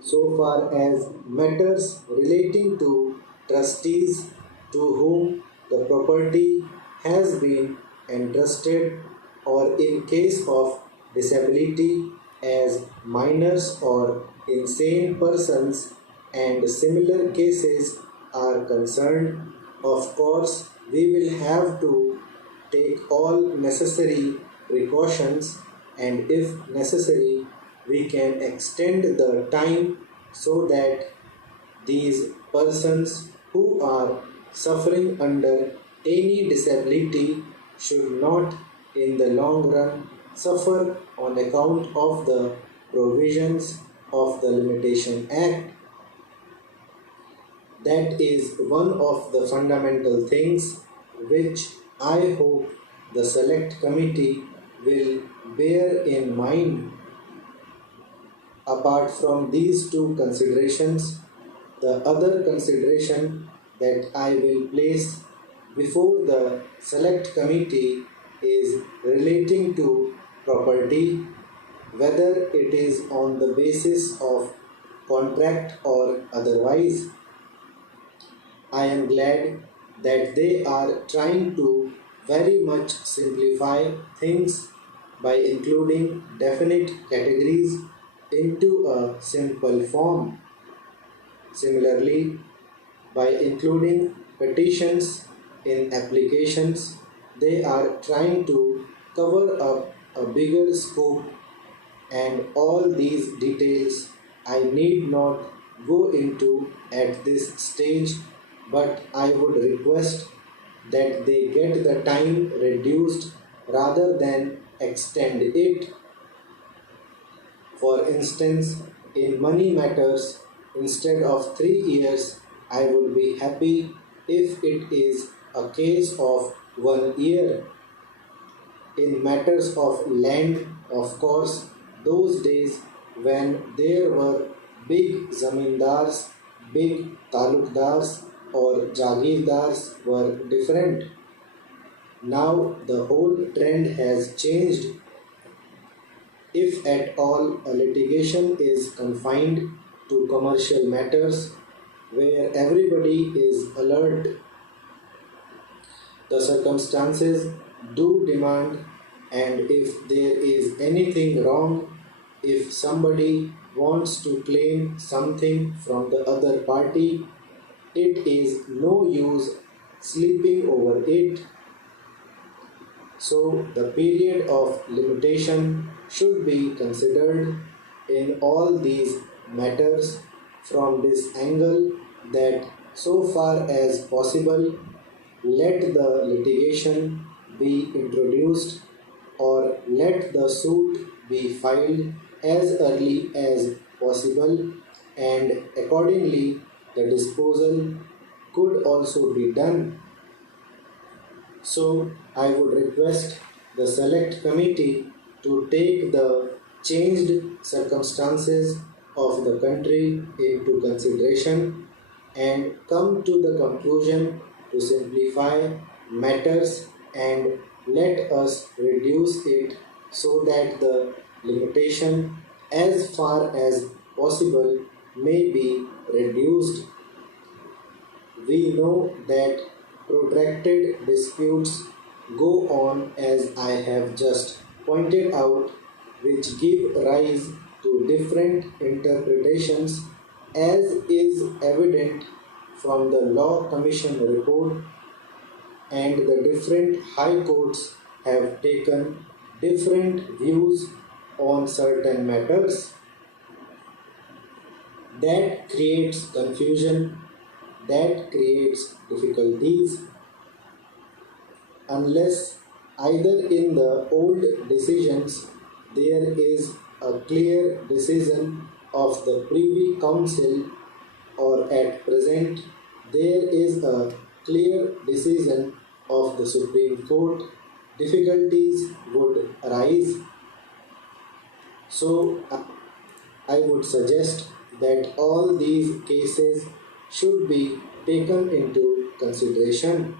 so far as matters relating to trustees to whom the property has been entrusted, or in case of disability as minors or insane persons and similar cases are concerned. Of course, we will have to take all necessary precautions, and if necessary we can extend the time so that these persons who are suffering under any disability should not in the long run suffer on account of the provisions of the Limitation Act. That is one of the fundamental things which I hope the select committee will bear in mind. Apart from these two considerations, the other consideration that I will place before the select committee is relating to property, whether it is on the basis of contract or otherwise. I am glad that they are trying to very much simplify things by including definite categories into a simple form. Similarly, by including petitions in applications, they are trying to cover up a bigger scope, and all these details I need not go into at this stage, but I would request that they get the time reduced rather than extend it. For instance, in money matters, instead of 3 years, I would be happy if it is a case of 1 year. In matters of land, of course, those days when there were big zamindars, big talukdars, or jagirdars were different. Now the whole trend has changed. If at all a litigation is confined to commercial matters where everybody is alert, the circumstances do demand, and if there is anything wrong, if somebody wants to claim something from the other party, it is no use sleeping over it. So the period of limitation should be considered in all these matters from this angle, that so far as possible let the litigation be introduced, or let the suit be filed as early as possible, and accordingly the disposal could also be done. So I would request the select committee to take the changed circumstances of the country into consideration and come to the conclusion to simplify matters and let us reduce it so that the limitation as far as possible may be reduced. We know that protracted disputes go on, as I have just pointed out, which give rise to different interpretations, as is evident from the Law Commission report, and the different high courts have taken different views on certain matters. That creates confusion, that creates difficulties, unless either in the old decisions there is a clear decision of the Privy Council, or at present there is a clear decision of the Supreme Court, difficulties would arise. So I would suggest that all these cases should be taken into consideration.